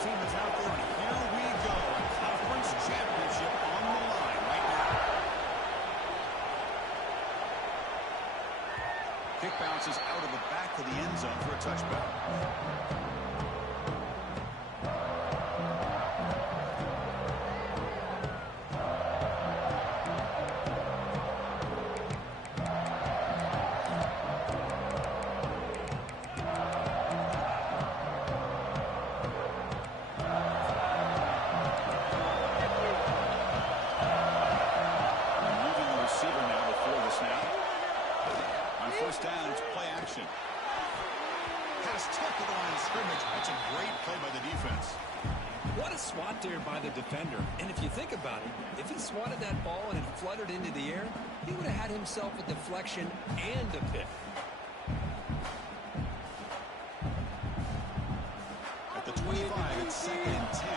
team is out there, and here we go. A conference championship on the line right now. Kick bounces out of the back of the end zone for a touchback. First down, it's play action. Pass tipped to the line of scrimmage. That's a great play by the defense. What a swat there by the defender. And if you think about it, if he swatted that ball and it fluttered into the air, he would have had himself a deflection and a pick. At the 25, it's 2nd and 10.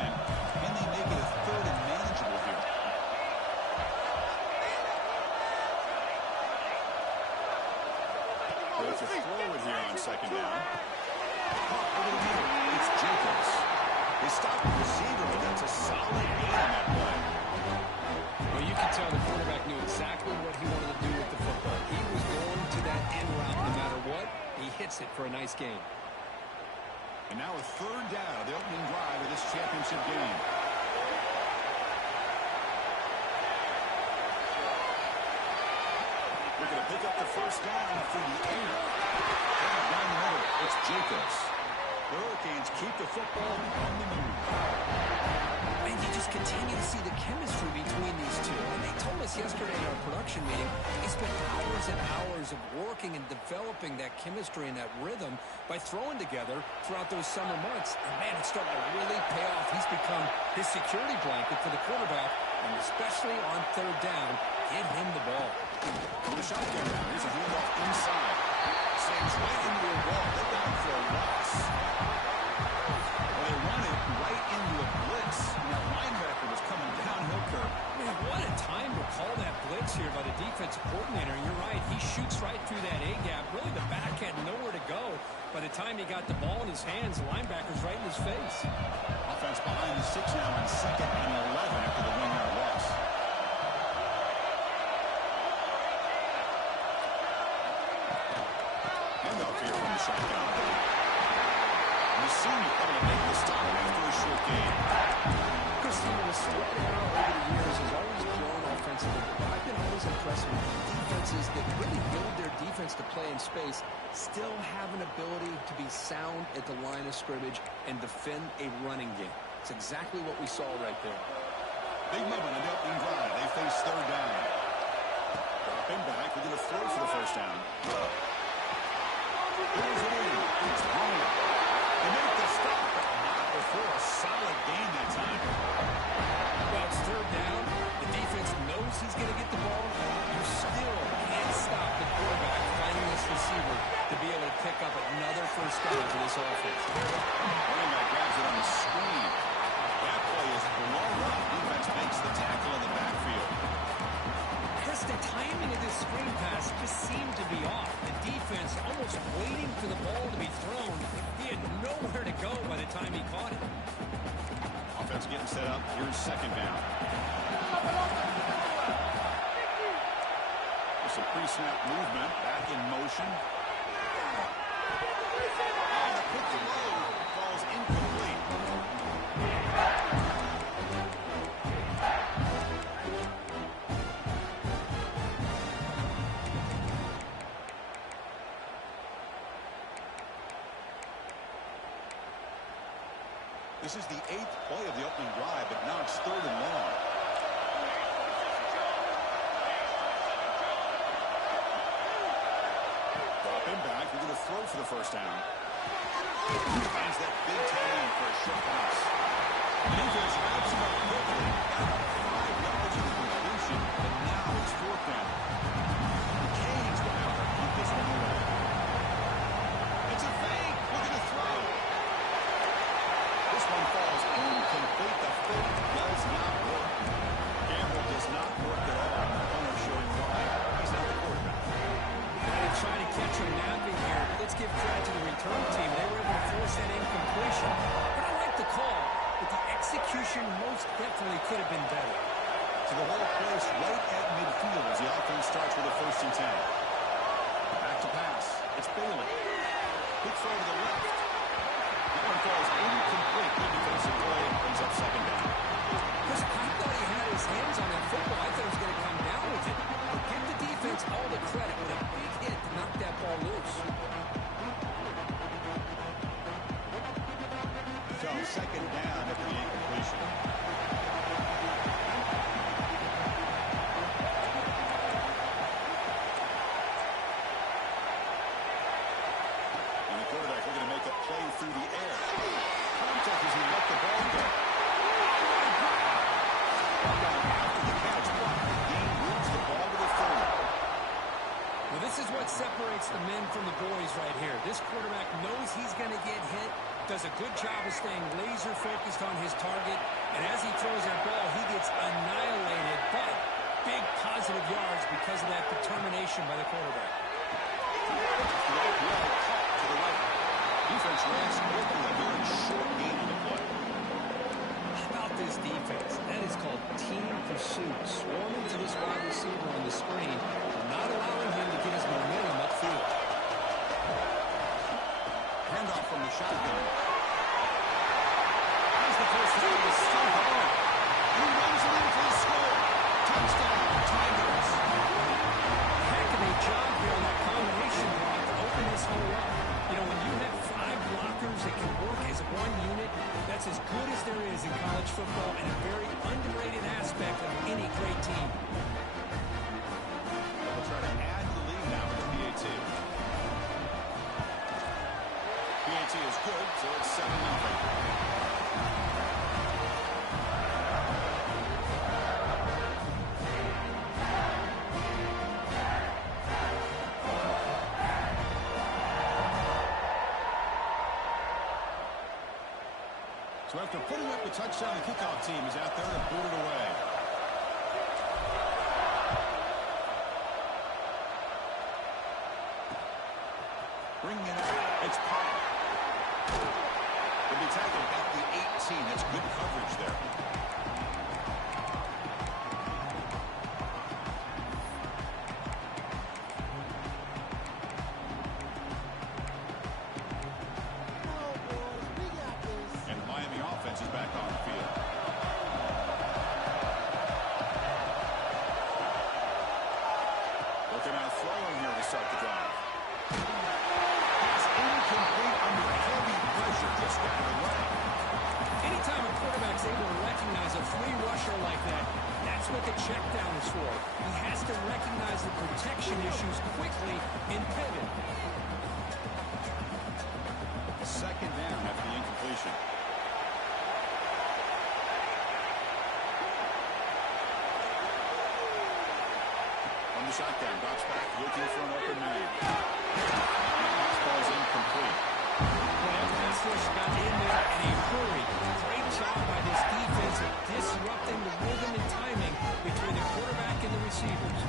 Can they make it a 3rd and manageable here? It's a forward here on 2nd down. It's Jacobs. They stopped the receiver, but that's a solid gain on that play. Well, you can tell the quarterback knew exactly what he wanted to do with the football. He was going to that end route no matter what. He hits it for a nice gain. And now a 3rd down of the opening drive of this championship game. Looking to pick up the first down through the air. Down the middle, it's Jacobs. The Hurricanes keep the football on the move. And you just continue to see the chemistry between these two. And they told us yesterday in our production meeting, they spent hours and hours of working and developing that chemistry and that rhythm by throwing together throughout those summer months. And man, it's starting to really pay off. He's become his security blanket for the quarterback, and especially on 3rd down, give him the ball. From the shotgun now, here's a handoff inside. Sends right into a wall. They're down for a loss. Well, they run it right into a blitz. And that linebacker was coming downhill curve. Man, what a time to call that blitz here by the defensive coordinator. And you're right, he shoots right through that A-gap. Really, the back had nowhere to go. By the time he got the ball in his hands, the linebacker's right in his face. Offense behind the 6 now on 2nd and 11 after the 1-yard loss. Handoff here from the shotgun. And the senior able to make the stop after a short gain. Chris, the spread out over the years has always grown offensively. But I've been always impressed with defenses that really build their defense to play in space, still have an ability to be sound at the line of scrimmage and defend a running game. It's exactly what we saw right there. Big moment in the opening drive. They face 3rd down. Dropping back. We're going to throw for the first down. Here's it in. It's Brown. They make the stop, but not before a solid gain that time. Well, it's 3rd down. The defense knows he's going to get the ball. You still can't stop the quarterback finding this receiver to be able to pick up another first down for this offense. Running back grabs it on the screen. That play is blown up. Defense makes the tackle in the backfield. Chris, the timing of this screen pass just seemed to be off. The defense almost waiting for the ball to be thrown. He had nowhere to go by the time he caught it. Offense getting set up. Here's 2nd down. There's some pre-snap movement. Back in motion. And the quick throw falls incomplete. This is the 8th play of the opening drive, but now it's 3rd and long. Dropping back, we're going to throw for the first down. Finds that big tight end for a short pass. The defense wraps him up quickly. 5 yards of the completion, but now it's 4th down. The Canes will have to keep this one away. It's a fake. Looking to throw. This one falls incomplete. The fake does not work. Gamble does not work at all. The owner showing why. He's not the quarterback. They're trying to catch him napping here. Let's give credit to the return team. They were able to force that incompletion. But I like the call. definitely could have been better. So the ball placed right at midfield as the offense starts with a 1st and 10. Back to pass. It's Bailey. Quick throw to the left. That one falls incomplete. Good defensive play. Brings up 2nd down. Because I thought he had his hands on that football. I thought he was going to come down with it. But give the defense all the credit with a big hit to knock that ball loose. So 2nd down after the incompletion. And the quarterback looking to make a play through the air. Contact as he let the ball go. After the catch, the game moves the ball to the 30. Well, this is what separates the men from the boys right here. This quarterback knows he's going to get hit, does a good job of staying laser focused on his target, and as he throws that ball, he gets annihilated, but big positive yards because of that determination by the quarterback. To the right. Defense runs open a very short game on the play. How about this defense? That is called team pursuit. Swarming to this wide receiver on the screen, not allowing him to get his momentum upfield. Handoff from the shotgun. Here's the first down to Steve Hall. He runs it in for the score. Touchdown, Tigers. Heck of a job here on that combination block to open this hole up. You know, when you have 5 blockers that can work as one unit, that's as good as there is in college football and a very underrated aspect of any great team. They'll try to add to the lead now with the PAT. PAT is good, so it's 7-0. So after putting up the touchdown, the kickoff team is out there to boot it away. Bringing it out, it's Pollard. He'll be tackled at the 18. That's good coverage there. And the Miami offense is back on the field. Looking at throwing here to start the drive. Pass incomplete under heavy pressure just out of the way. Anytime a quarterback's able to recognize a free rusher like that, that's what the check down is for. He has to recognize the protection issues quickly and pivot. 2nd down after the incompletion. On the shotgun, drops back, looking for an open man. Pass ball is incomplete. Well, pass rush got in there in a hurry. Great job by this defense of disrupting the rhythm and timing between the quarterback and the receivers.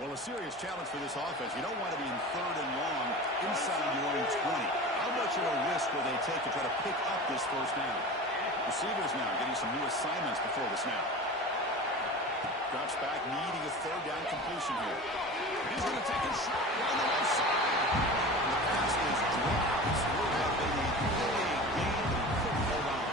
Well, a serious challenge for this offense. You don't want to be in 3rd and long inside your own 20. How much of a risk will they take to try to pick up this 1st down? Receivers now getting some new assignments before the snap. Drops back, needing a 3rd down completion here. He's going to take a shot on the left side. The pass is dropped. This would have been a big game, but he couldn't hold on.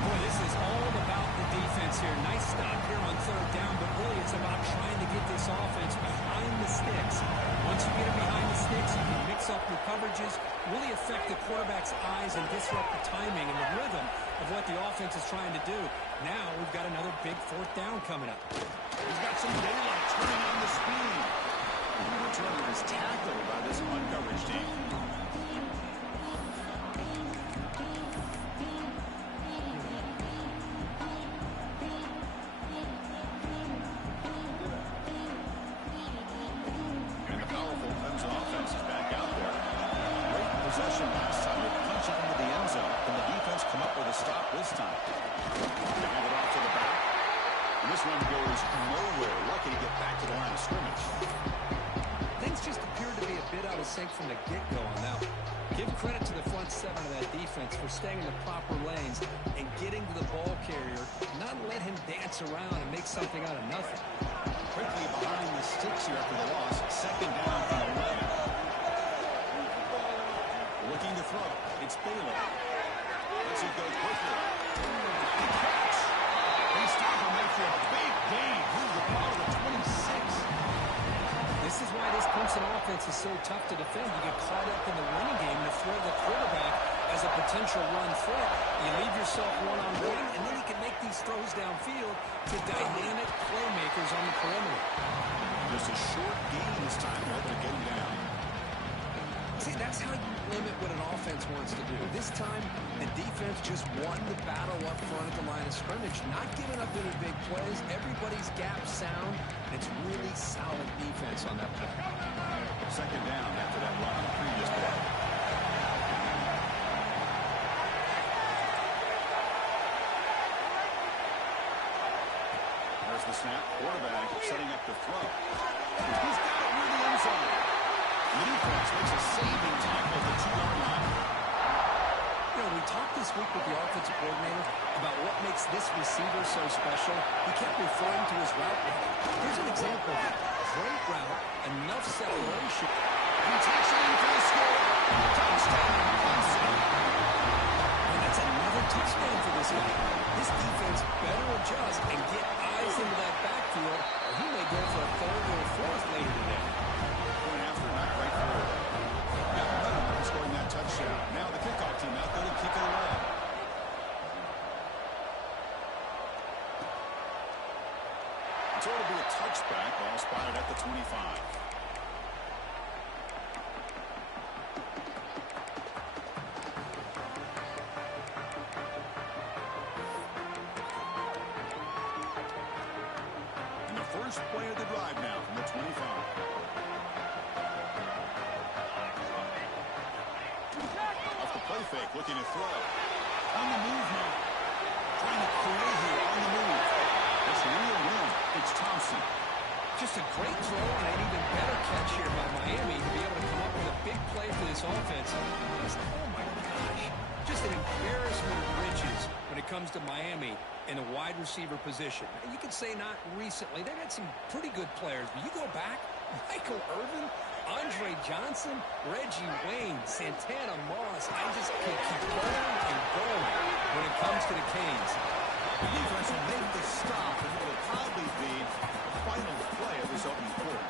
Boy, this is all about the defense here. Nice stop here on 3rd down, but really it's about trying to get this offense behind the sticks. Once you get it behind the sticks, you can mix up your coverages, really affect the quarterback's eyes and disrupt the timing and the rhythm of what the offense is trying to do. Now we've got another big 4th down coming up. He's got some daylight turning on the speed. The returner is tackled by this man-coverage team. And the powerful Clemson offense is back out there. Great possession last time. They punch it into the end zone. Can the defense come up with a stop this time? They hand it off to the back. And this one goes nowhere. Lucky to get back to the line of scrimmage. Things just appeared to be a bit out of sync from the get-go on that one. Give credit to the front seven of that defense for staying in the proper lanes and getting to the ball carrier, not let him dance around and make something out of nothing. Quickly behind the sticks here after the loss. Second down and 11. Looking to throw. It's Bailey. Lets it go quickly. The catch. They stop him after a big gain. Here's the ball to the 26. This is why this Clemson offense is so tough to defend. You get caught up in the running game to throw the quarterback as a potential run threat. You leave yourself one-on-one, and then you can make these throws downfield to dynamic playmakers on the perimeter. Just a short gain this time. They're able to get him down. See, that's how you limit what an offense wants to do. This time, the defense just won the battle up front at the line of scrimmage, not giving up any big plays. Everybody's gap sound. It's really solid defense on that play. Second down after that run on the previous play. There's the snap. Quarterback setting up the throw. He's got it near the end zone. The defense makes a saving tackle at the 2-yard line. You know, we talked this week with the offensive coordinator about what makes this receiver so special. He kept referring to his route running. Here's an example of it. Great route, enough separation. He takes it in for the score. Touchdown, Clemson. And that's another touchdown for this guy. This defense better adjust and get eyes into that backfield, or he may go for a third or a fourth later today. Point after, not right through. Got momentum after scoring that touchdown. Now the kickoff team out there to kick it away. So it'll be a touchback. Ball spotted at the 25. And the first play of the drive now from the 25. Off the play fake, looking to throw. On the move now. Trying to create here on the move. It's real room. It's Thompson. Just a great throw and an even better catch here by Miami to be able to come up with a big play for this offense. Oh my gosh. Just an embarrassment of riches when it comes to Miami in a wide receiver position. And you could say not recently. They've had some pretty good players, but you go back, Michael Irvin, Andre Johnson, Reggie Wayne, Santana Moss. I just can keep going and going when it comes to the Canes. The defense will make the stop, and it will probably be the final play of this opening quarter.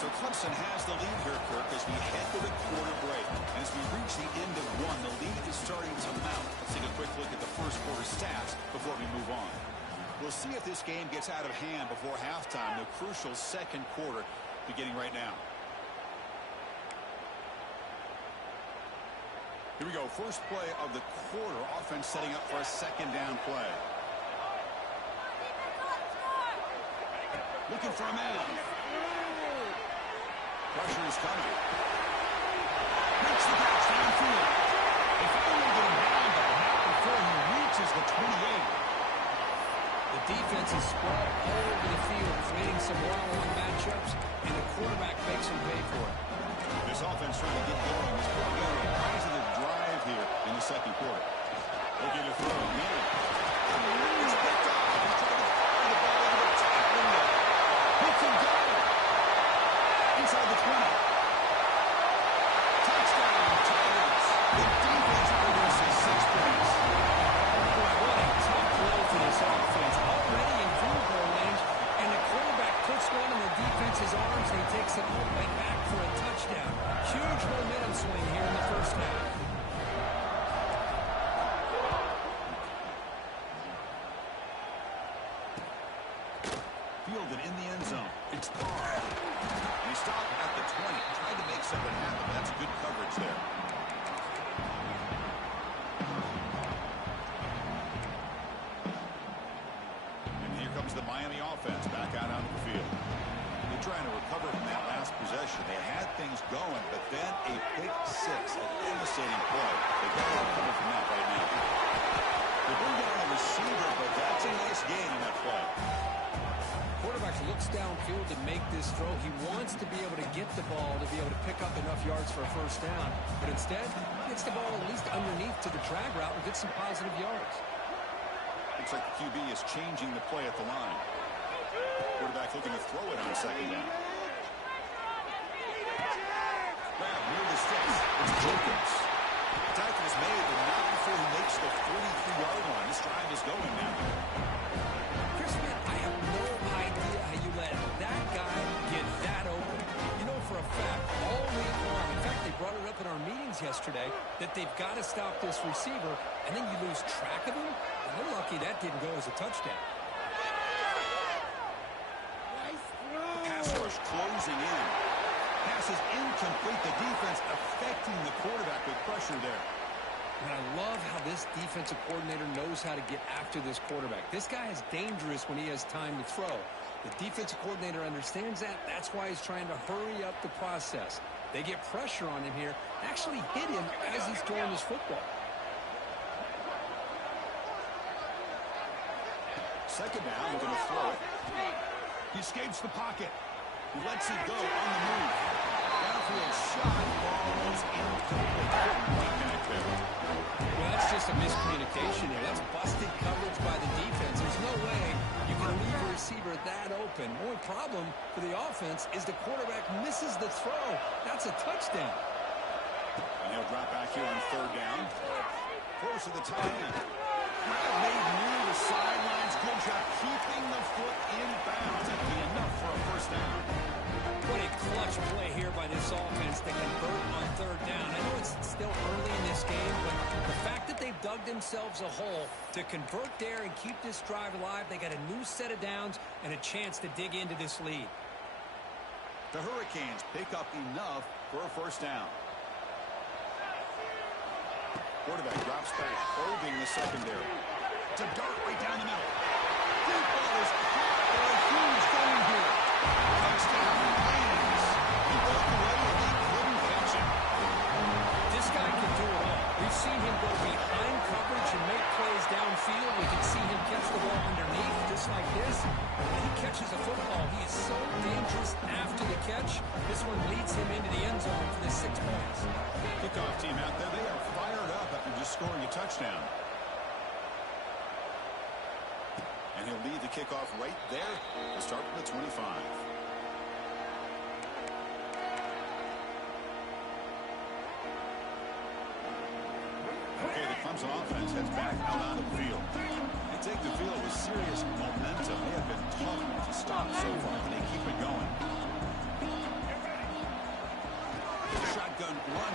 So Clemson has the lead here, Kirk, as we head to the quarter break. As we reach the end of one, the lead is starting to mount. Let's take a quick look at the first quarter stats before we move on. We'll see if this game gets out of hand before halftime, the crucial second quarter beginning right now. Here we go, first play of the quarter. Offense setting up for a second down play. Looking for a man. Pressure is coming. Makes the catch downfield. They finally get him down, but not before he reaches the 28. The defense is spread all over the field, creating some one-on-one matchups, and the quarterback makes them pay for it. This offense trying to get going. This ball got a positive drive here in the second quarter. Looking to throw again. It's picked off. He's trying to fire the ball over the top window. Hits him down. Inside the 20. Touchdown, Tigers. The defense produces 6 points. Boy, what a tough blow for this offense. Already in field goal range, and the quarterback puts one in the defense's arms, and he takes it all the way back for a touchdown. Huge momentum swing here in the first half. Fielded in the end zone. It's Barr. And he stopped at the 20. Tried to make something happen, but that's good coverage there. And here comes the Miami offense back out onto the field. They're trying to recover from that last possession. They had things going, but then a pick six, a devastating play. They've got to recover from that right now. They bring down a receiver, but that's a nice gain in that play. downfield to make this throw. He wants to be able to get the ball to be able to pick up enough yards for a first down. But instead, he gets the ball at least underneath to the drag route and gets some positive yards. Looks like the QB is changing the play at the line. Quarterback looking to throw it on second down. Grab near the sticks. It's Jenkins. The tackle is made, but not before he makes the 43-yard line. This drive is going now. Chris, man, I have no idea how you let that guy get that open. You know for a fact, all week long, in fact, they brought it up in our meetings yesterday, that they've got to stop this receiver, and then you lose track of him? And they're lucky that didn't go as a touchdown. Pass rush closing in. Pass is incomplete. The defense affecting the quarterback with pressure there. And I love how this defensive coordinator knows how to get after this quarterback. This guy is dangerous when he has time to throw. The defensive coordinator understands that. That's why he's trying to hurry up the process. They get pressure on him here, actually hit him as he's throwing his football. Second down, we're going to throw it. He escapes the pocket. He lets it go on the move. Downfield shot. Ball's incomplete. Right back there. Well, that's just a miscommunication here. That's busted coverage by the defense. There's no way you can leave a receiver that open. The only problem for the offense is the quarterback misses the throw. That's a touchdown. And he'll drop back here on third down. Close to the tight end. Grab made near the sidelines. Good job keeping the foot in bounds. That'll be enough for a first down. What a clutch play here by this offense to convert on third down. I know it's still early in this game, but the fact that they've dug themselves a hole to convert there and keep this drive alive, they got a new set of downs and a chance to dig into this lead. The Hurricanes pick up enough for a first down. Quarterback drops back, holding the secondary. It's a dart right down the middle. Deep ball is caught for a huge gain here. Touchdown, Lions. He broke away and he couldn't catch it. This guy can do it all. We've seen him go behind coverage and make plays downfield. We can see him catch the ball underneath, just like this. When he catches a football, he is so dangerous after the catch. This one leads him into the end zone for the 6 points. Kickoff team out there, they are fired up after just scoring a touchdown. And he'll lead the kickoff right there to start from the 25. Okay, the Clemson offense heads back out onto the field. They take the field with serious momentum. They have been tough to stop so far, and they keep it going. Shotgun run.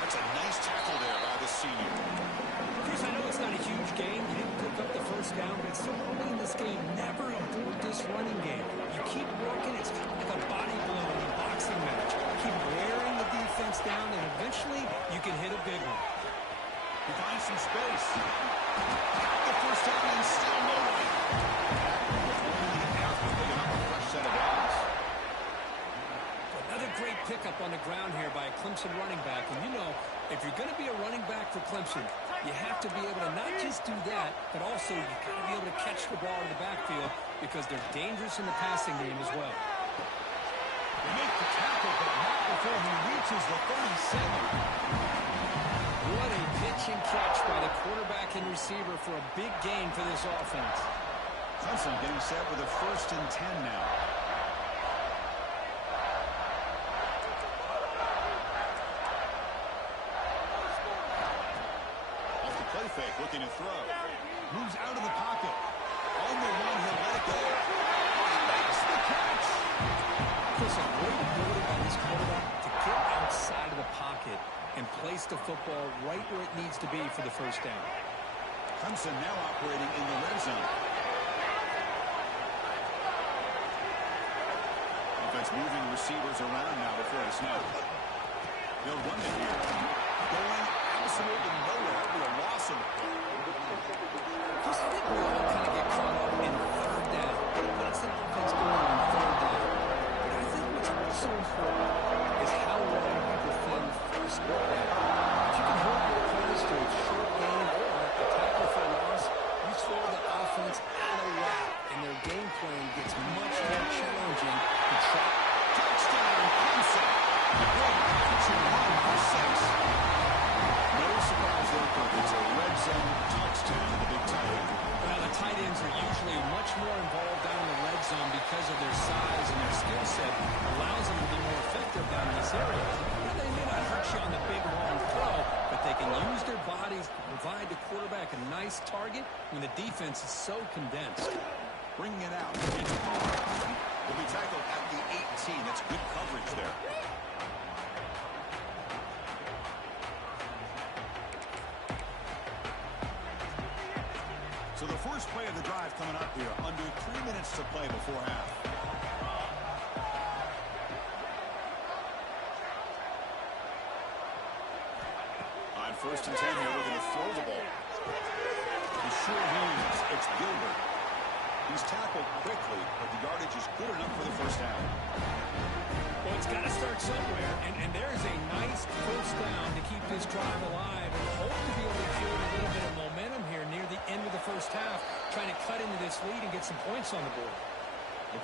That's a nice tackle there by the senior. Chris, I know it's not a huge game. You didn't pick up the first down, but it's so early in this game. Never abort this running game. You keep working. It's kind of like a body blow in a boxing match. Keep wearing the defense down, and eventually you can hit a big one. He finds some space. Got the first down and still no way. Only half was big enough for a fresh set of downs. Another great pickup on the ground here by a Clemson running back. And you know, if you're going to be a running back for Clemson, you have to be able to not just do that, but also you got to be able to catch the ball in the backfield because they're dangerous in the passing game as well. They make the tackle, but not before he reaches the 37. What a pitch and catch by the quarterback and receiver for a big gain for this offense. Clemson getting set with a 1st and 10 now. Off the play fake, looking to throw. Moves out of the pocket. On the run, he'll let it go. He makes the catch. Chris, a great ability by this quarterback to get outside of the pocket and place the football right where it needs to be for the first down. Clemson now operating in the red zone. Offense moving receivers around now before the snap. They'll run it here. Going absolutely nowhere with a loss of the play. Just I think we all kind of get caught up in third down. When it's an offense going on third down. But I think what's also important is how well you defend first down. If you can hold your opponents to a short gain or a tackle for a loss, you throw the offense out of whack, and their game plan gets much more challenging. when the defense is so condensed. Bringing it out. Will be tackled at the 18. That's good coverage there. So the first play of the drive coming up here. Under 3 minutes to play before half. On 1st and 10 here, we're going to throw the ball. He's sure hands. It's Gilbert. He's tackled quickly, but the yardage is good enough for the first down. Well, it's got to start somewhere, and there is a nice first down to keep this drive alive and hope to be able to build a little bit of momentum here near the end of the first half, trying to cut into this lead and get some points on the board.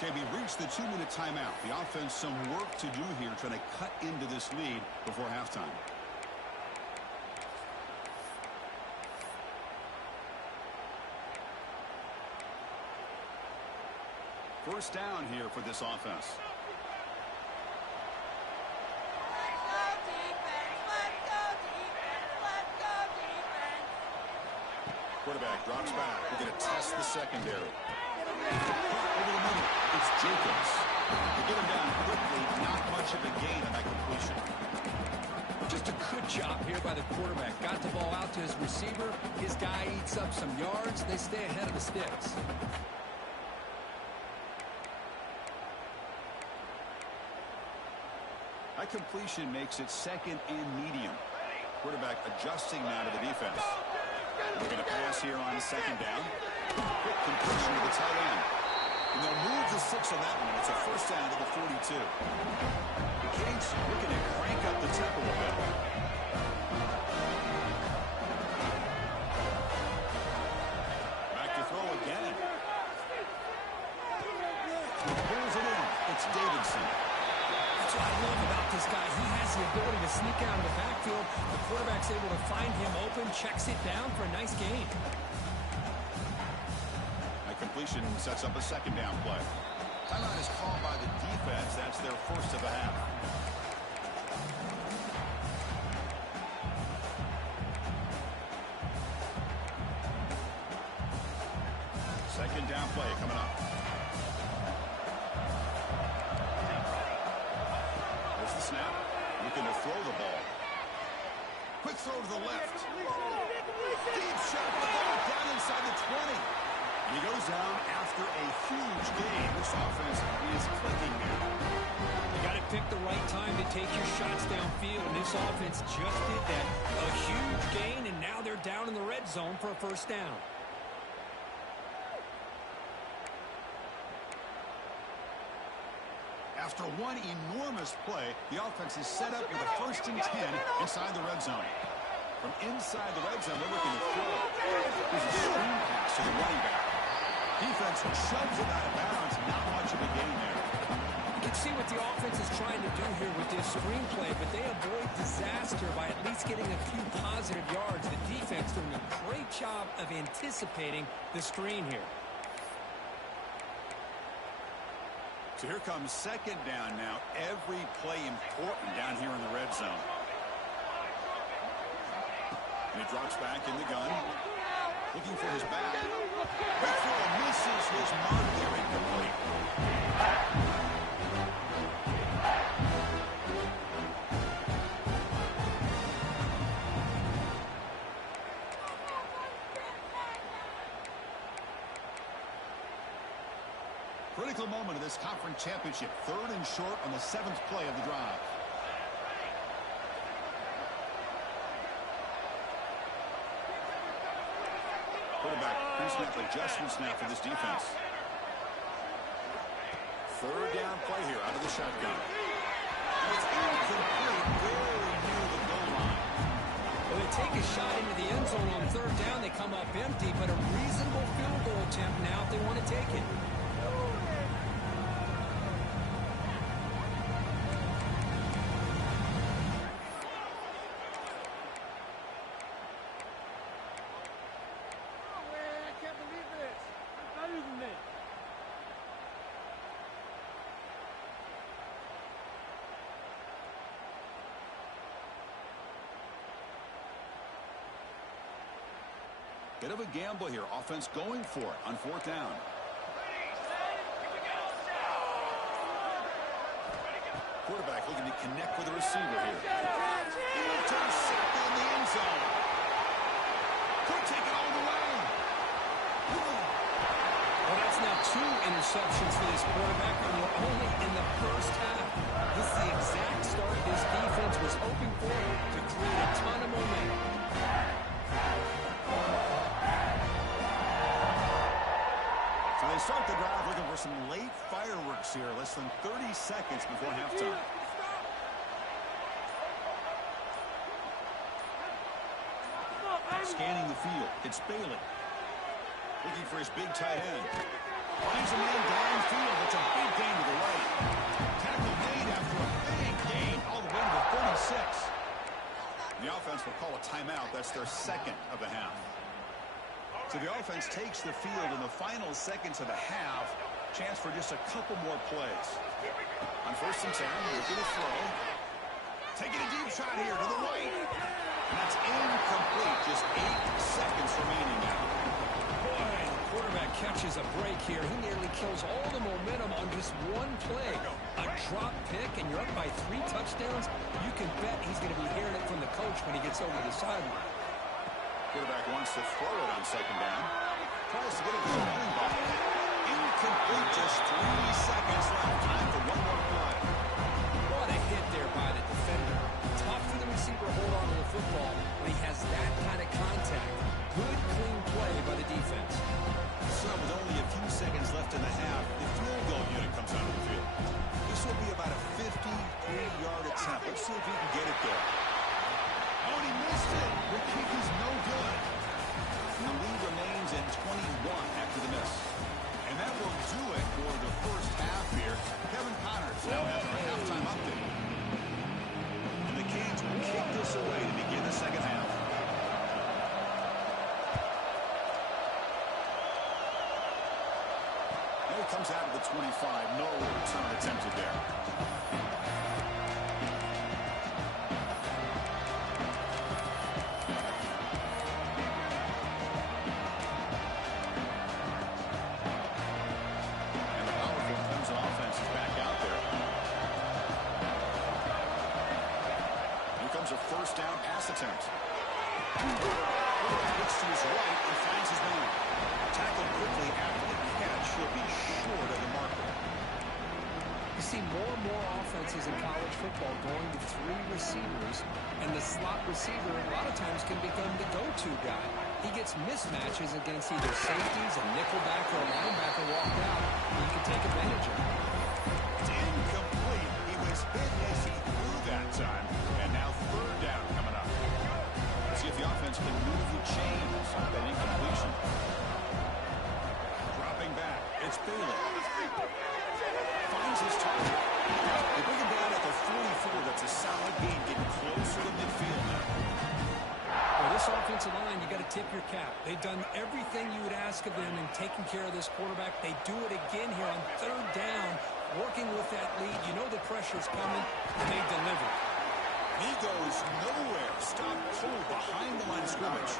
Okay, we reached the 2-minute timeout. The offense some work to do here, trying to cut into this lead before halftime. First down here for this offense. Quarterback drops back. We're going to test the secondary. Over the middle, it's Jacobs. To get him down quickly, not much of a gain on that completion. Just a good job here by the quarterback. Got the ball out to his receiver. His guy eats up some yards. They stay ahead of the sticks. That completion makes it second and medium. Quarterback adjusting now to the defense. We're going to pass here on second down. Quick completion to the tight end. And they'll move the 6 on that one. It's a first down to the 42. The Kings looking to crank up the tempo a bit. Back to throw again. Pulls it in. It's Davidson. That's what I love about this guy. He has the ability to sneak out of the backfield. The quarterback's able to find him open, checks it down for a nice gain. That completion sets up a second down play. Timeout is called by the defense. That's their first of the half. Second down play coming up. Snap, looking to throw the ball. Quick throw to the left. Deep shot, the ball down inside the 20. And he goes down after a huge gain. This offense is clicking now. You got to pick the right time to take your shots downfield, and this offense just did that. A huge gain, and now they're down in the red zone for a first down. After one enormous play, the offense is set up with a 1st and 10 inside the red zone. From inside the red zone, they're looking to throw. There's a screen pass to the running back. Defense shoves it out of bounds. Not much of a gain there. You can see what the offense is trying to do here with this screen play, but they avoid disaster by at least getting a few positive yards. The defense doing a great job of anticipating the screen here. So here comes second down now. Every play important down here in the red zone. And he drops back in the gun. Looking for his back. Quick throw, misses his mark there, incomplete. Critical moment of this conference championship. 3rd and short on the 7th play of the drive. Quarterback pre-snap adjustments now for this defense. 3rd down play here out of the shotgun. And it's incomplete, very near the goal line. Well, they take a shot into the end zone on 3rd down. They come up empty, but a reasonable field goal attempt now if they want to take it. Bit of a gamble here. Offense going for it on fourth down. Quarterback looking to connect with the receiver here. Intercept in the end zone. Could take it all the way. Well, that's now 2 interceptions for this quarterback, and we're only in the first half. This is the exact start this defense was hoping for to create a ton of momentum. So they start the drive looking for some late fireworks here. Less than 30 seconds before halftime. Scanning the field. It's Bailey. Looking for his big tight end. Finds a man downfield. It's a big gain to the right. Tackle made after a big gain all the way to the 36. The offense will call a timeout. That's their second of the half. So the offense takes the field in the final seconds of the half. Chance for just a couple more plays. On 1st and 10, looking to throw. Taking a deep shot here to the right. And that's incomplete. Just 8 seconds remaining now. Boy, the quarterback catches a break here. He nearly kills all the momentum on just one play. A drop pick, and you're up by 3 touchdowns. You can bet he's going to be hearing it from the coach when he gets over the sideline. Quarterback wants to throw it on 2nd down. Tries to get it to the running back. Incomplete. Just 3 seconds left. Time for one more play. What a hit there by the defender. Tough for the receiver to hold on to the football when he has that kind of contact. Good, clean play by the defense. So with only a few seconds left in the half, the field goal unit comes out of the field. This will be about a 53-yard attempt. Let's see if he can get it there. Oh, and he missed it. The kick is no good. The lead remains at 21 after the miss. And that will do it for the first half here. Kevin Connors now has our halftime update. And the Canes will kick this away to begin the second half. And it comes out of the 25. No return attempted there. First down pass attempt. Looks to his right and finds his man. Tackled quickly after the catch. He'll be short of the marker. You see more and more offenses in college football going with 3 receivers, and the slot receiver a lot of times can become the go-to guy. He gets mismatches against either safeties, a nickelback, or a linebacker walked out, and you can take advantage of it. It's incomplete. He was hit as he threw that time, and now 3rd down coming up. Let's see if the offense can move the chains on that incompletion. Dropping back. It's Bailey. Finds his target. They bring him down at the 44. That's a solid gain, getting closer to midfield now. Well, this offensive line, you got to tip your cap. They've done everything you would ask of them in taking care of this quarterback. They do it again here on 3rd down, working with that lead. You know the pressure's coming, and they deliver. He goes nowhere. Stop cold behind the line of scrimmage.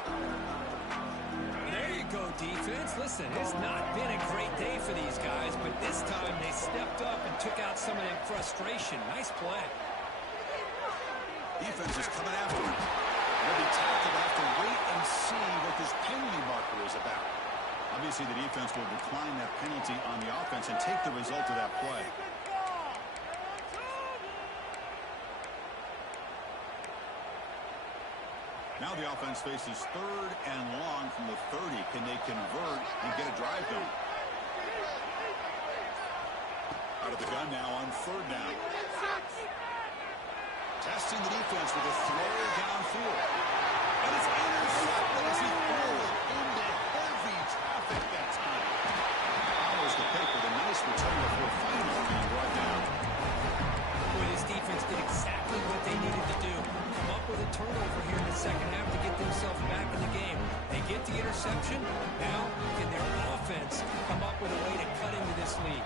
There you go, defense. Listen, it's not been a great day for these guys, but this time they stepped up and took out some of that frustration. Nice play. Defense is coming after him. They'll be tackled. Have to wait and see what this penalty marker is about. Obviously, the defense will decline that penalty on the offense and take the result of that play. Now the offense faces 3rd and long from the 30. Can they convert and get a drive going? Out of the gun now on 3rd down. Testing the defense with a throw downfield. And it's intercepted as he threw it into heavy traffic that time. Follows the pick with a nice return before finally being brought down. Boy, this defense did exactly what they needed to do. Come up with a turnover here in the second half to get themselves back in the game. They get the interception. Now, can their offense come up with a way to cut into this lead?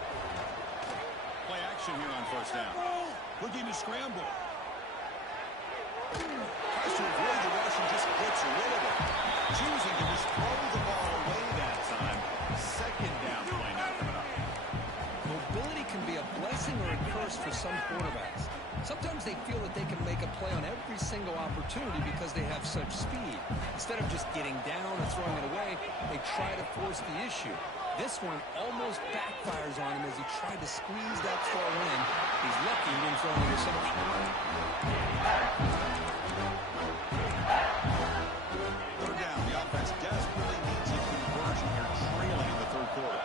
Play action here on 1st down. Looking to scramble. Tries to avoid the rush and just gets rid of it. Choosing to just throw the ball away that time. Second down play now coming up. Mobility can be a blessing or a curse for some quarterbacks. Sometimes they feel that they can make a play on every single opportunity because they have such speed. Instead of just getting down and throwing it away, they try to force the issue. This one almost backfires on him as he tried to squeeze that throw in. He's lucky he didn't throw an interception. Third down, the offense desperately needs a conversion here, trailing in the third quarter.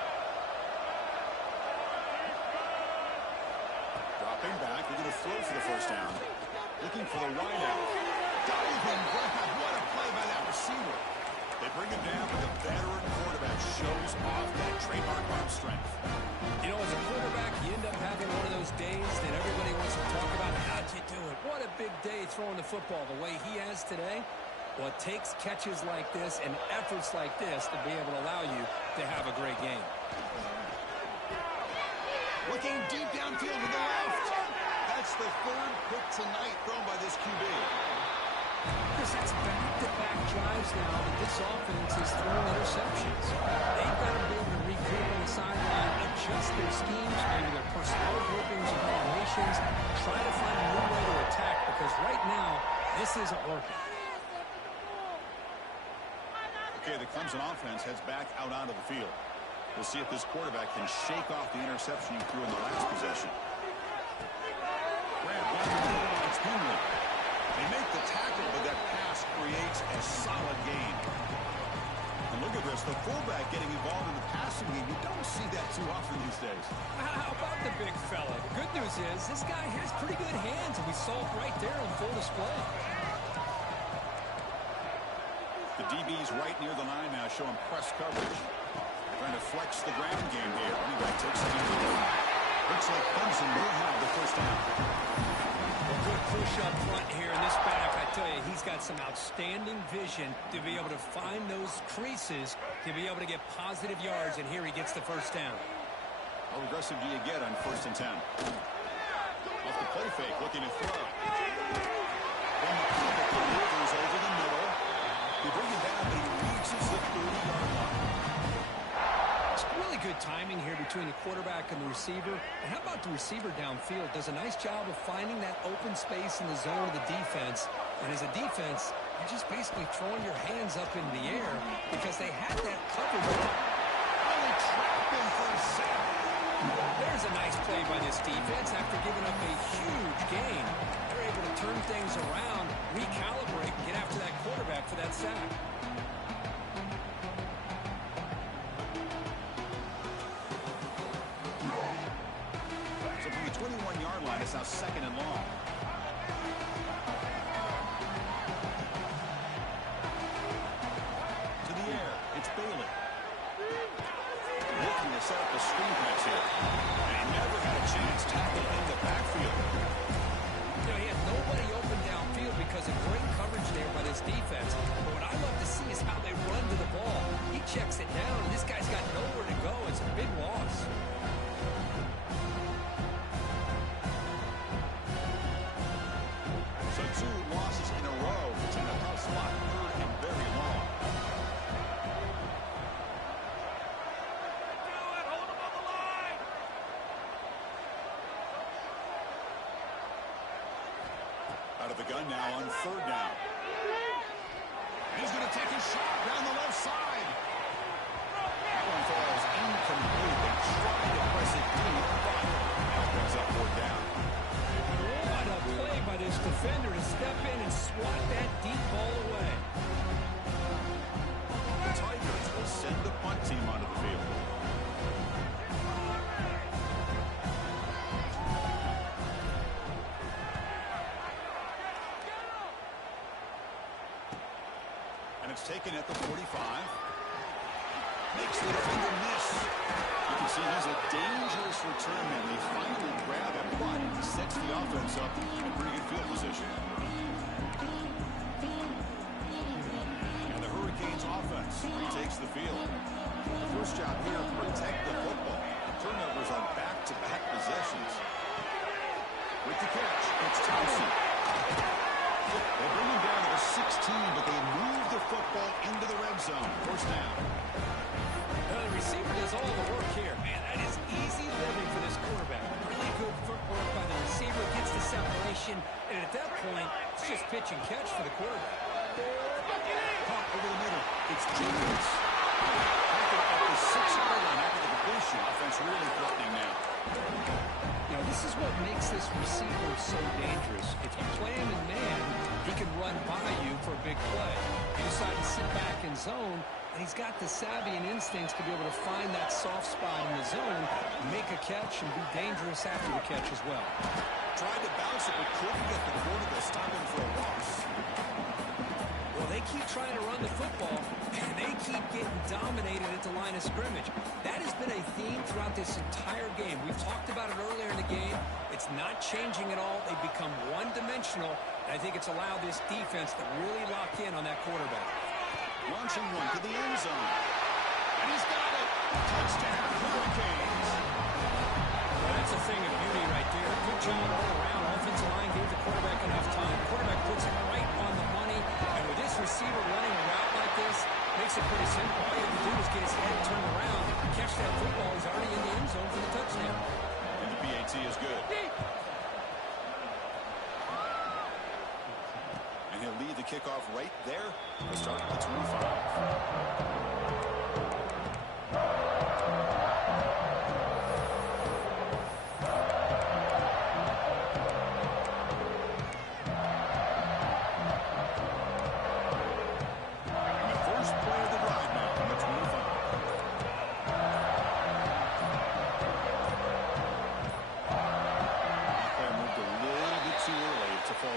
Dropping back, looking to throw for the first down. Looking for the wideout. Diving grab. What a play by that receiver. They bring him down, but the veteran quarterback shows off that trademark arm strength. You know, as a quarterback, you end up having one of those days that everybody wants to talk about. How'd you do it? What a big day throwing the football the way he has today. Well, it takes catches like this and efforts like this to be able to allow you to have a great game. Looking deep downfield to the left. That's the third pick tonight thrown by this QB. Because that's back-to-back drives now that this offense is throwing interceptions. They've got to be able to regroup on the sideline, adjust their schemes, maybe their personnel groupings and formations, try to find a new way to attack because right now, this isn't working. Okay, the Clemson offense heads back out onto the field. We'll see if this quarterback can shake off the interception he threw in the last possession. Grab back to the line. It's Henry. They make the tackle, but that pass creates a solid gain. And look at this, the fullback getting involved in the passing game. You don't see that too often these days. How about the big fella? The good news is this guy has pretty good hands, and we saw it right there on full display. The DB's right near the line now, showing press coverage. Trying to flex the ground game here. Running back takes it into the looks like Clemson will have the first down. A good push up front here in this back. I tell you, he's got some outstanding vision to be able to find those creases, to be able to get positive yards, and here he gets the first down. How aggressive do you get on 1st and 10? Off the play fake, looking to throw. Then the pocket delivers over the middle. They bring him down, but he reaches the 30-yard line. Really good timing here between the quarterback and the receiver. And how about the receiver downfield? Does a nice job of finding that open space in the zone of the defense. And as a defense, you're just basically throwing your hands up in the air because they had that covered. Only trapped him for a sack. There's a nice play by this defense after giving up a huge gain. They're able to turn things around, recalibrate, and get after that quarterback for that sack. It's now 2nd and long. To the air, it's Bailey. Looking to set up the screen pass here. And he never had a chance tackling in the backfield. You know, he had nobody open downfield because of great coverage there by this defense. But what I love to see is how they run to the ball. He checks it down, and this guy's got nowhere to go. It's a big loss. So 2 losses in a row. It's in a tough spot, 3rd and very long. Hold him on the line. Out of the gun now on 3rd down. He's going to take a shot down the left side. That one falls incomplete. They try to press it deep, but now brings up 4th down. What a play by this defender to step in and swat that deep ball away. The Tigers will send the punt team onto the field. And it's taken at the 45. Makes the defender miss. You can see he's a dangerous return man. They finally grab him, but he sets the offense up in pretty good field position. And the Hurricanes offense retakes the field. The first job here, protect the football. Turnovers on back-to-back possessions. With the catch, it's Thompson. They bring him down to the 16, but they move the football into the red zone. First down. The receiver does all the work here. Man, that is easy living for this quarterback. Really good footwork by the receiver, gets the separation, and at that point, it's just pitch and catch for the quarterback. Caught over the middle. It's Jennings. At the 6-yard line after the completion. Offense really threatening now. You know, this is what makes this receiver so dangerous. If you play him in man, he can run by you for a big play. You decide to sit back in zone, and he's got the savvy and instincts to be able to find that soft spot in the zone, make a catch, and be dangerous after the catch as well. Tried to bounce it, but couldn't get the quarterback to stop him for a loss. Well, they keep trying to run the football, and they keep getting dominated at the line of scrimmage. That has been a theme throughout this entire game. We've talked about it earlier in the game. It's not changing at all. They've become one-dimensional, and I think it's allowed this defense to really lock in on that quarterback. Launching one to the end zone. And he's got it. Touchdown, Hurricanes. Well, that's a thing of beauty right there. Good job all around. Offensive line gave the quarterback enough time. Quarterback puts it right on the money. And with this receiver running a route like this, makes it pretty simple. All you have to do is get his head turned around, catch that football. He's already in the end zone for the touchdown. And the PAT is good. And he'll lead the kickoff right there. We'll start at the 25.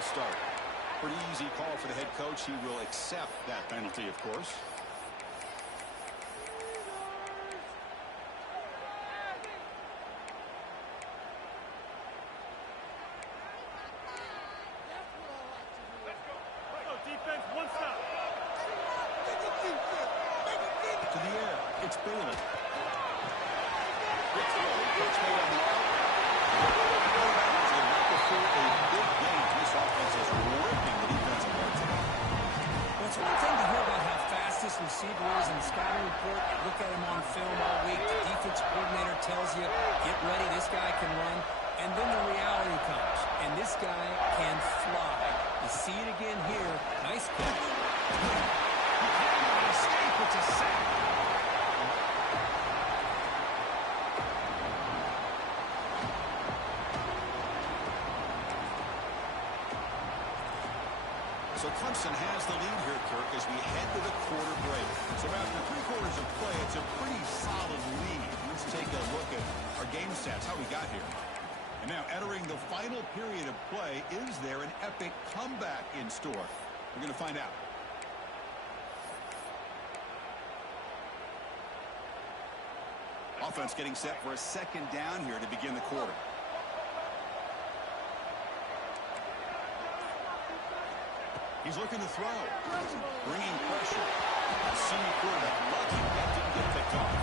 Start. Pretty easy call for the head coach. He will accept that penalty, of course. Let's go, defense, one stop. To the air. It's Bailey. It's made on the for a big game. This offense is ripping the defensive line today. Well, it's one thing to hear about how fast this receiver is in the scouting report. You look at him on film all week. The defense coordinator tells you, get ready, this guy can run. And then the reality comes, and this guy can fly. You see it again here. Nice catch. Escape. It's a sack. So Clemson has the lead here, Kirk, as we head to the quarter break. So after 3 quarters of play, it's a pretty solid lead. Let's take a look at our game stats, how we got here. And now entering the final period of play, is there an epic comeback in store? We're going to find out. Offense getting set for a second down here to begin the quarter. He's looking to throw. Bringing pressure. Senior quarterback lucky that didn't get picked off.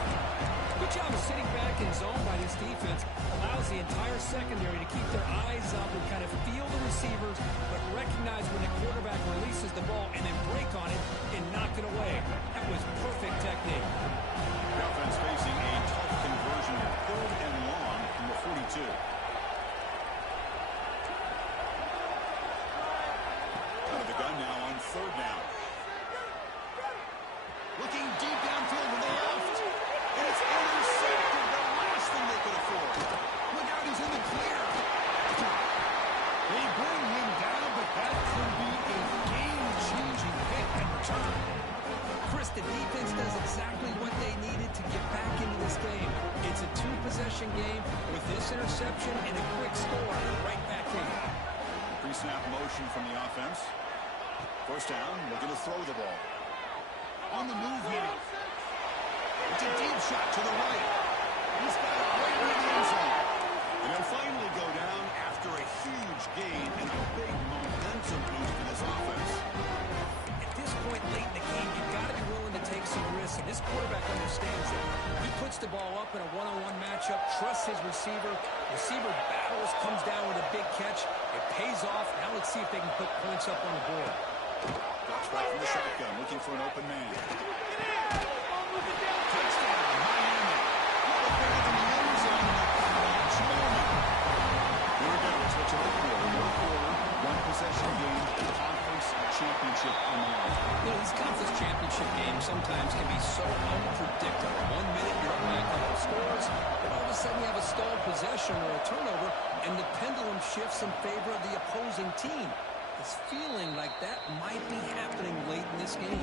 Good job of sitting back in zone by this defense. Allows the entire secondary to keep their eyes up and kind of feel the receivers, but recognize when the quarterback releases the ball and then break on it and knock it away. That was perfect technique. The offense facing a tough conversion, 3rd and long from the 42. Out of the gun now on 3rd down. Looking deep downfield with the left. And it's intercepted. The last thing they could afford. Look out, he's in the clear. They bring him down, but that could be a game-changing hit in return. Chris, the defense does exactly what they needed to get back into this game. It's a 2-possession game with this interception and a quick score right back in. Pre-snap motion from the offense. First down, looking to throw the ball. On the move now. It's a deep shot to the right. He's got it right near the end zone. And he'll finally go down after a huge gain and a big momentum boost for this offense. At this point late in the game, you've got to be willing to take some risks, and this quarterback understands that. He puts the ball up in a one-on-one matchup, trusts his receiver. Receiver battles, comes down with a big catch. It pays off. Now let's see if they can put points up on the board. Drops back from the shotgun, looking for an open man. Touchdown, Miami. Well, they're in the end zone in a clutch moment. Here we go. It's what's an open order. One quarter, one possession game, conference championship on the line. You know, these conference championship games sometimes can be so unpredictable. 1 minute you're up by a couple of scores, and all of a sudden you have a stalled possession or a turnover, and the pendulum shifts in favor of the opposing team. It's feeling like that might be happening late in this game.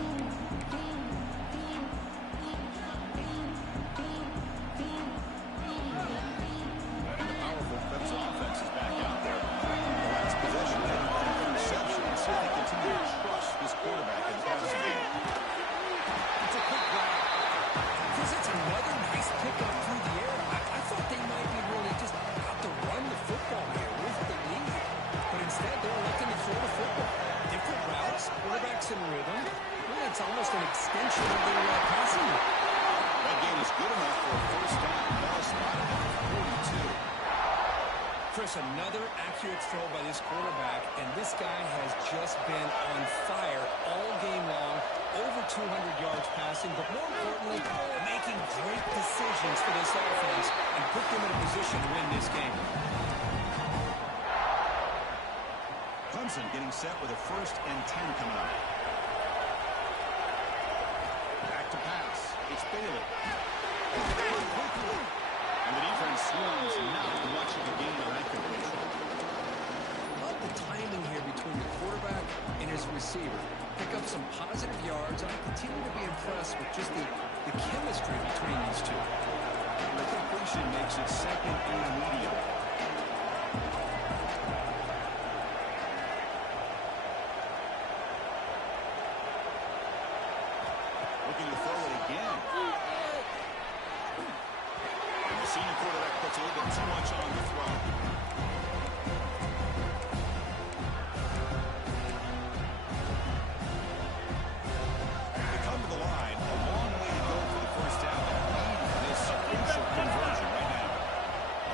And the powerful Clemson offense is back out there. The last possession, they had an interception. Let's see if they continue to trust this quarterback in the passing game. It's a quick grab. It's another nice pickup through the air. I thought they might be really just out to run the football here with the lead. But instead, they're looking to throw the football. Different routes, quarterbacks in rhythm. Well, it's almost an extension of their passing game. That game is good enough for a first down. Ball spotted at the 42. Chris, another accurate throw by this quarterback, and this guy has just been on fire all game long. Over 200 yards passing, but more importantly, making great decisions for this offense and put them in a position to win this game. Clemson getting set with a 1st and 10 coming up. Back to pass. It's Bailey. And the defense swarms not much of a gain on that completion. Love the timing here between the quarterback and his receiver. Pick up some positive yards, and I continue to be impressed with just the chemistry between these two. The completion makes it 2nd and medium. Looking to throw it again. And the senior quarterback puts a little bit too much on the throw. They come to the line. A long way to go for the first down. They need this crucial conversion right now.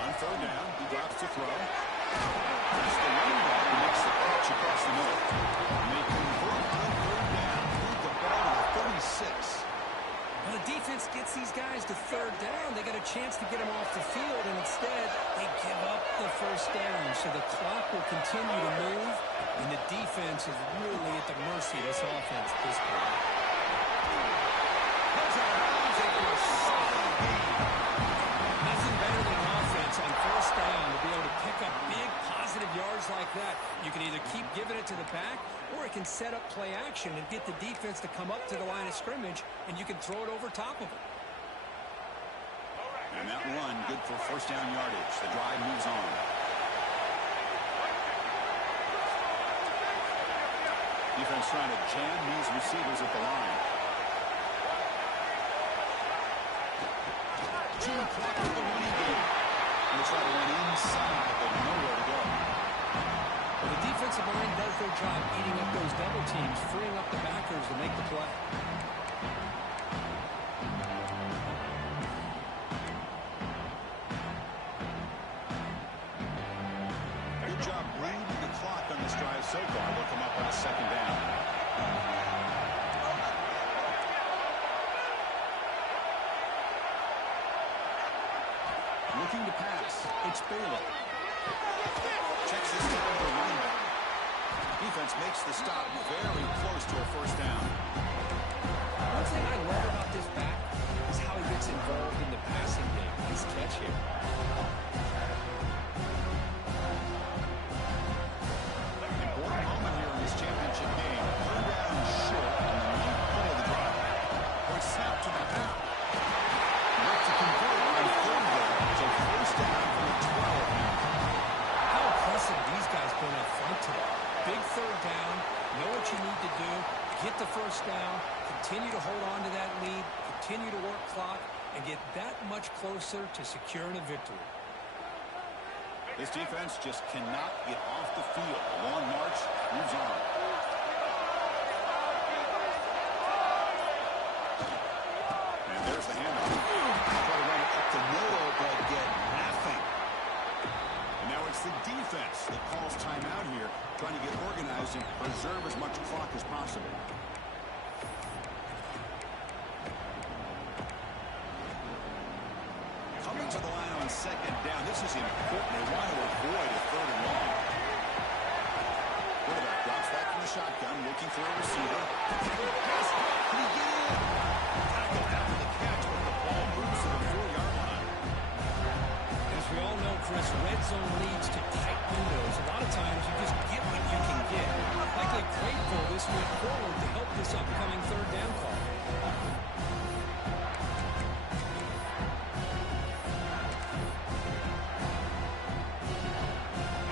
On 3rd down, he drops to throw. It's the running back who makes the catch across the middle. And they convert on 3rd down. Move the ball to the 36. When the defense gets these guys to 3rd down, they got a chance to get them off the field, and instead they give up the first down. So the clock will continue to move, and the defense is really at the mercy of this offense at this point. Nothing better than an offense on 1st down to be able to pick up big positive yards like that. You can either keep giving it to the back, or it can set up play action and get the defense to come up to the line of scrimmage, and you can throw it over top of them. And that run, good for 1st down yardage. The drive moves on. Defense trying to jam these receivers at the line. Jimmy clock with the running game. They try to run inside, but nowhere to go. Well, the defensive line does their job eating up those double teams, freeing up the backers to make the play. Good job bleeding the clock on this drive so far. They'll come up on a 2nd down. Looking to pass. It's Bailey. Checks this down to the running back. Defense makes the stop very close to a 1st down. One thing I love about this back is how he gets involved in the passing game. Nice catch here. Important moment here in this championship game. 3rd down short on the middle of the drive. Point snap to the back. Look to convert on 3rd down. So 1st down for the 12 now. How impressive these guys been up front today. Big 3rd down. Know what you need to do. Get the 1st down. Continue to hold on to that lead. Continue to work clock. And get that much closer to securing a victory. This defense just cannot get off the field. A long march moves on. And there's the handoff. Try to run second down. This is important. They want to avoid a third and long. Quarterback drops back from the shotgun, looking for a receiver. Pass caught. Can he get in? Tackled after the catch, but the ball moves to the 4-yard line. As we all know, Chris, red zone leads to tight windows. A lot of times you just get what you can get. Likely grateful this went forward to help this upcoming third down call.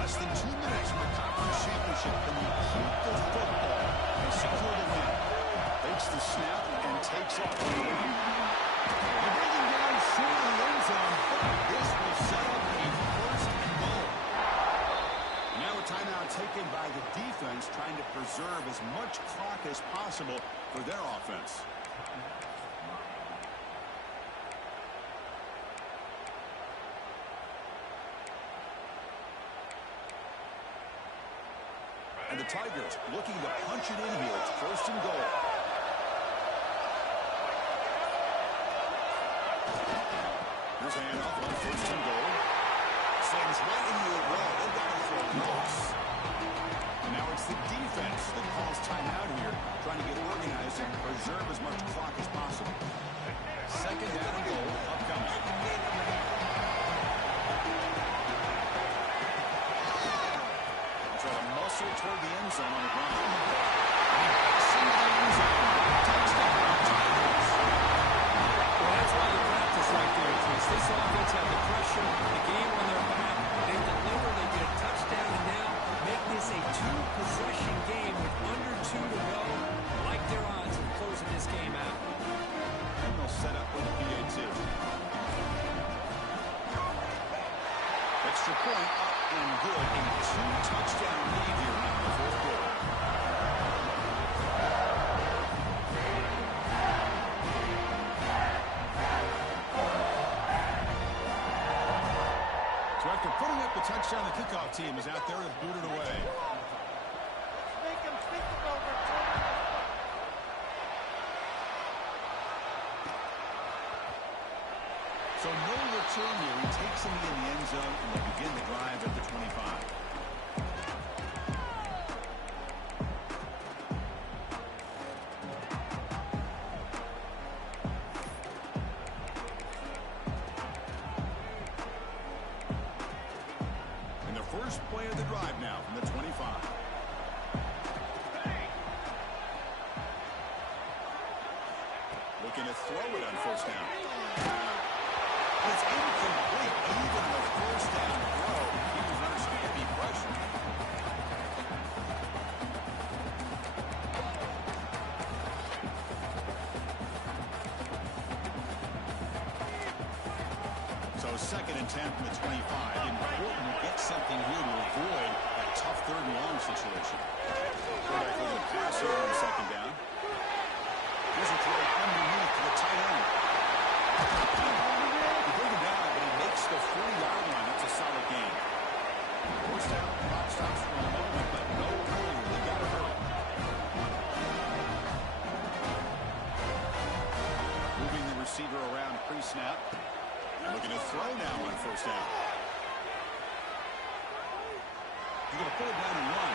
Less than 2 minutes from the conference championship. Can we keep the football and secure the win? Fakes the snap and takes off. They're bringing down short of the end zone, but this will set up a first and goal. Now a timeout taken by the defense, trying to preserve as much clock as possible for their offense. And the Tigers looking to punch it in here. It's first and goal. Here's a handoff on first and goal. Sends right into the wall. They've got to throw close. And now it's the defense that calls timeout here, trying to get organized and preserve as much clock as possible. Second down and goal upcoming. Try to muscle toward the end zone on the ground. Into the end zone. Touchdown, Tigers. Well, that's why you practice right there, Chris. This offense had the pressure, the game on their back. They deliver, they get a touchdown, and now make this a two-possession game with under 2 to go. Like their odds of closing this game out. And they'll set up with a PAT. Extra point up and good. A 2-touchdown lead here now in the fourth quarter. So after putting up the touchdown, the kickoff team is out there to boot it away. Make him think about returning. So no return here. He takes him in the end zone, and they'll begin the drive at the 25. And the first play of the drive now from the 25. Looking to throw it on first down. It's incomplete, even the first down throw. He was under some heavy pressure. So second and 10 from the 25. Important to get something here to avoid that tough third and long situation. Quarterback with a pass here on second down. Here's a throw underneath to the tight end. He bring him down, but he makes the 40-yard line. That's a solid game. First down, clock stops for a moment, but no earlier. They got to hurry. Moving the receiver around pre-snap. Looking to throw now on first down. He's going to pull it down and run.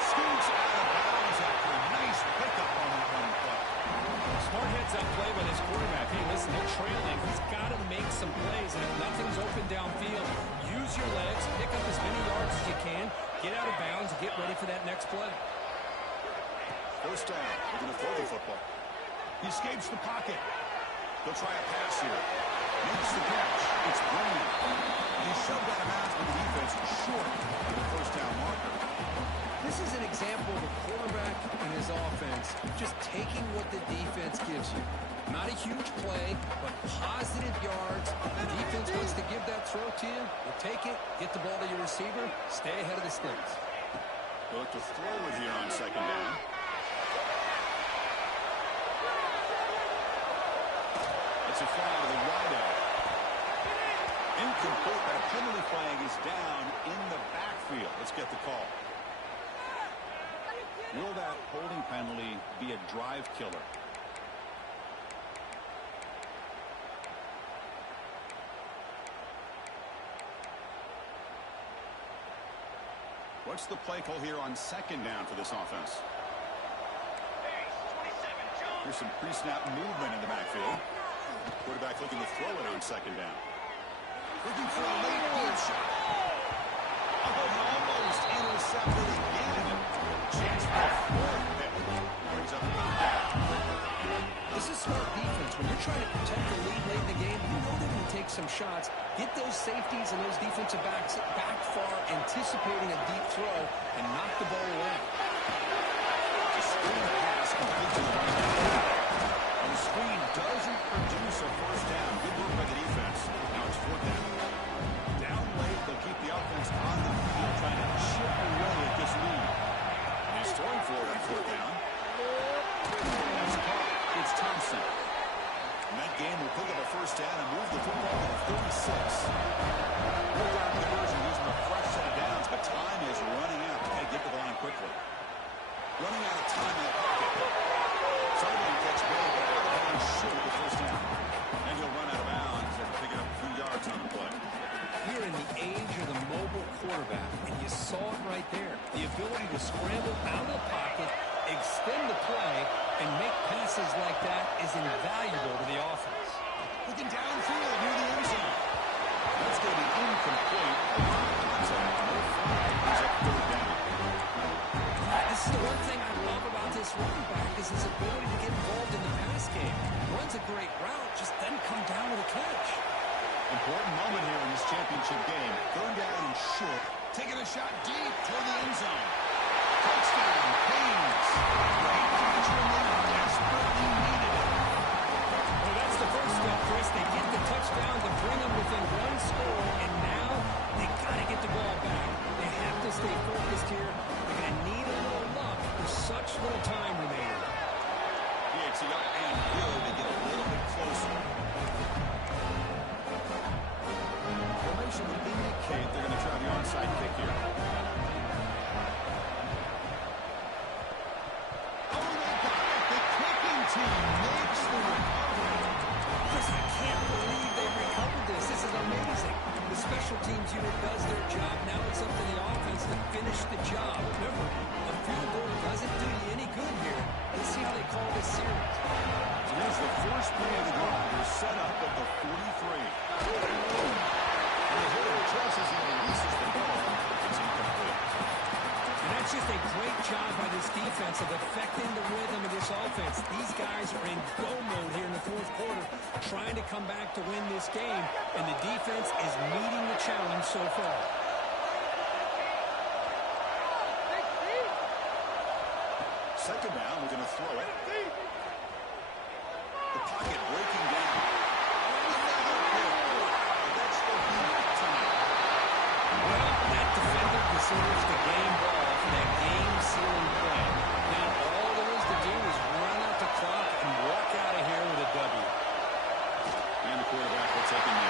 Scoots out of bounds after a nice pickup on that one play. Smart heads-up play by this quarterback. Hey, listen, they're trailing. He's got to make some plays, and if nothing's open downfield, use your legs, pick up as many yards as you can, get out of bounds, and get ready for that next play. First down. We're going to throw the football. He escapes the pocket. They'll try a pass here. Makes the catch. It's brilliant. He shoved out of bounds, but the defense is short of the first down marker. This is an example of a quarterback and his offense just taking what the defense gives you. Not a huge play, but positive yards. The defense wants to give that throw to you. You take it, get the ball to your receiver, stay ahead of the sticks. They'll look to throw it here on second down. It's a foul to the wideout. Incomplete, but a penalty flag is down in the backfield. Let's get the call. Will that holding penalty be a drive killer? What's the play call here on second down for this offense? Here's some pre-snap movement in the backfield. Quarterback looking to throw it on second down. Looking for a late deep shot. Almost intercepted again. Chance for a fourth pick. Brings up the back. This is smart defense. When you're trying to protect the lead late in the game, you know they're going to take some shots, get those safeties and those defensive backs back far, anticipating a deep throw, and knock the ball away. The screen pass complete to the running back. And the screen doesn't produce a first down. Good work by the defense. Now it's fourth down. Down late, they'll keep the offense on the field, trying to chip away at this lead. And he's throwing for it on fourth down. That's caught. It's Thompson. And that game will pick up a first down and move the football to the 36. Good down conversion using a fresh set of downs, but time is running out. They get to the line quickly. Running out of time in the pocket. Sullivan gets big, but out of bounds short of the first down. And he'll run out of bounds after picking up a few yards on the play. We're in the age of the mobile quarterback, and you saw it right there. The ability to scramble out of the pocket, extend the play, and make passes like that is invaluable to the offense. Looking downfield near the end zone. That's going to be incomplete. He's up third down. This is the one thing I love about this running back is his ability to get involved in the pass game. Runs a great route, just doesn't come down with a catch. Important moment here in this championship game. Third down and short. Taking a shot deep toward the end zone. Touchdown, Kings. Great catch when they desperately needed it. Well, that's the first step, Chris. They get the touchdown to bring them within one score, and now they got to get the ball back. They have to stay focused here. They're going to need a little luck with such little time remaining. PHC up and good to get a little bit closer. Formation would indicate they're going to try the onside kick here. Oh, they got it. The kicking team makes the recovery. Chris, I can't believe they recovered this. This is amazing. The special teams unit does their job. Now it's up to the offense to finish the job. Remember, a field goal doesn't do you any good here. Let's see how they call this series. So here's the first play of the drive. They're set up at the 43. And the hitter addresses and releases the ball. It's incomplete. And that's just a great job by this defense of affecting the rhythm of this offense. These guys are in go mode here in the fourth quarter, trying to come back to win this game, and the defense is meeting the challenge so far. Second down, we're going to throw it. The pocket breaking down. That's the beat tonight. Well, that defender deserves the game ball for that game-sealing play. Now all there is to do is run out the clock and walk out of here with a W. And the quarterback will take a knee.